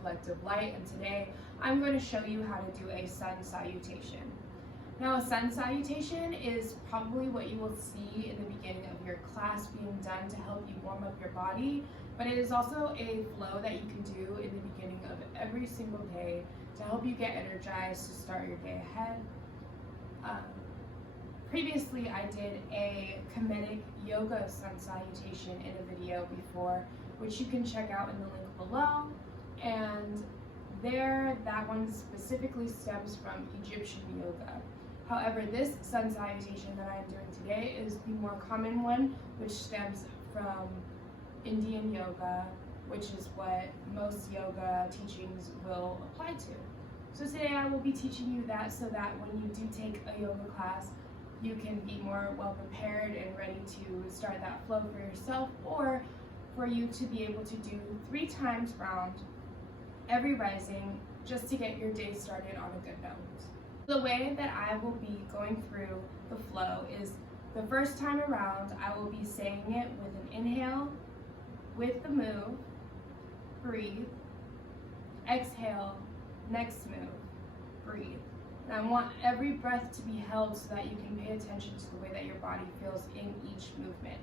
collective light, and today I'm going to show you how to do a sun salutation. Now, a sun salutation is probably what you will see in the beginning of your class being done to help you warm up your body, but it is also a flow that you can do in the beginning of every single day to help you get energized to start your day ahead. Previously, I did a comedic yoga sun salutation in a video before, which you can check out in the link below. And there, that one specifically stems from Egyptian yoga. However, this sun salutation that I'm doing today is the more common one, which stems from Indian yoga, which is what most yoga teachings will apply to. So today I will be teaching you that so that when you do take a yoga class, you can be more well prepared and ready to start that flow for yourself, or for you to be able to do 3 times round every rising just to get your day started on a good note. The way that I will be going through the flow is the first time around I will be saying it with an inhale, with the move, breathe, exhale, next move, breathe. And I want every breath to be held so that you can pay attention to the way that your body feels in each movement.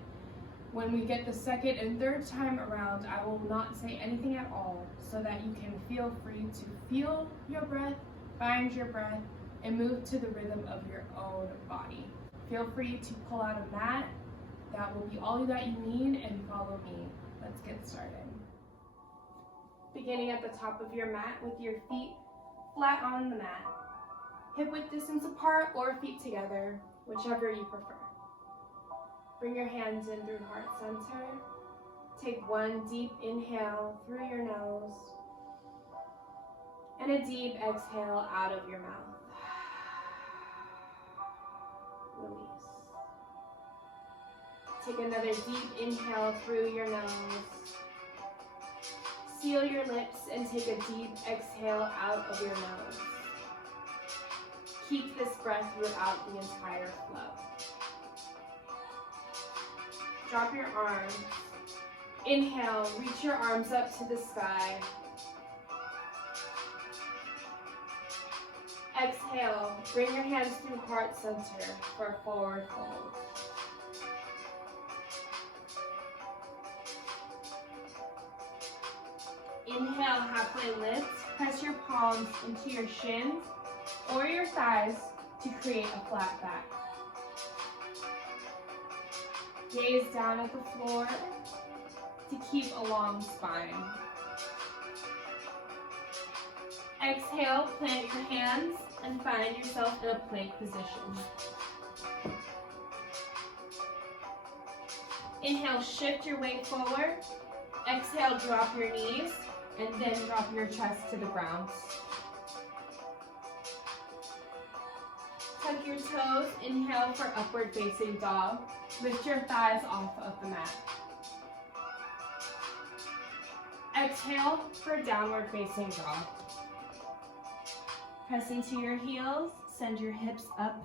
When we get the second and third time around, I will not say anything at all so that you can feel free to feel your breath, find your breath, and move to the rhythm of your own body. Feel free to pull out a mat. That will be all that you need, and follow me. Let's get started. Beginning at the top of your mat with your feet flat on the mat. Hip width distance apart or feet together, whichever you prefer. Bring your hands in through heart center. Take one deep inhale through your nose and a deep exhale out of your mouth. Release. Take another deep inhale through your nose. Seal your lips and take a deep exhale out of your nose. Keep this breath throughout the entire flow. Drop your arms. Inhale, reach your arms up to the sky. Exhale, bring your hands through heart center for a forward fold. Inhale, halfway lift. Press your palms into your shins or your thighs to create a flat back. Gaze down at the floor to keep a long spine. Exhale, plant your hands and find yourself in a plank position. Inhale, shift your weight forward. Exhale, drop your knees and then drop your chest to the ground. Tuck your toes, inhale for upward facing dog. Lift your thighs off of the mat. Exhale for downward facing dog. Press into your heels, send your hips up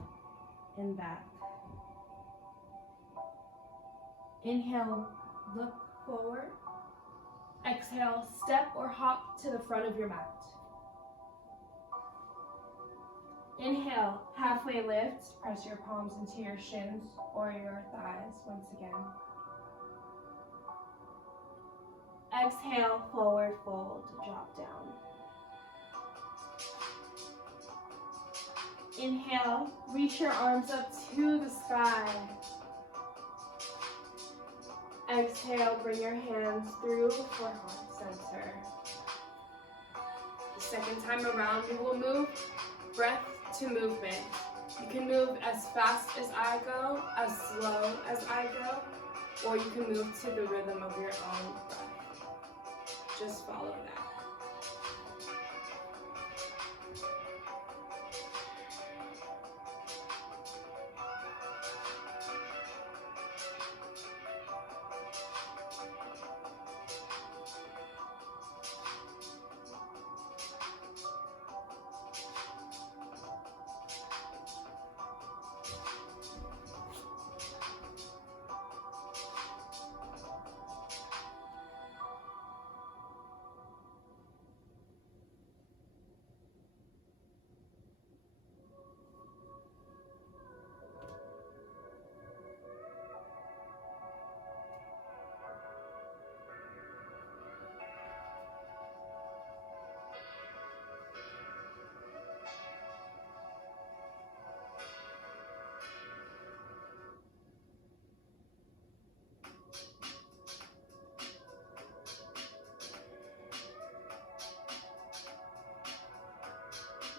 and back. Inhale, look forward. Exhale, step or hop to the front of your mat. Inhale, halfway lift, press your palms into your shins or your thighs once again. Exhale, forward fold, drop down. Inhale, reach your arms up to the sky. Exhale, bring your hands through for heart center. The second time around, we will move breath to movement. You can move as fast as I go, as slow as I go, or you can move to the rhythm of your own breath. Just follow that.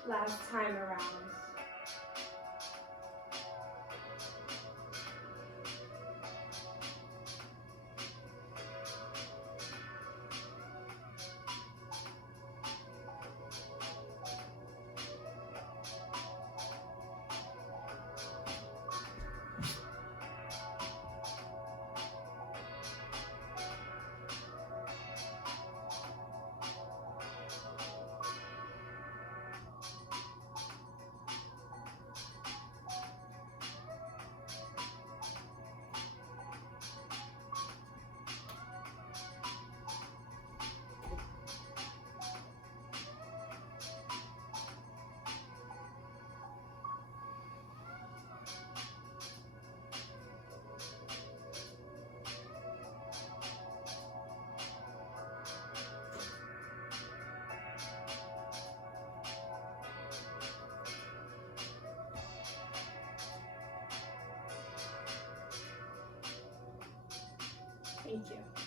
last time around. Thank you.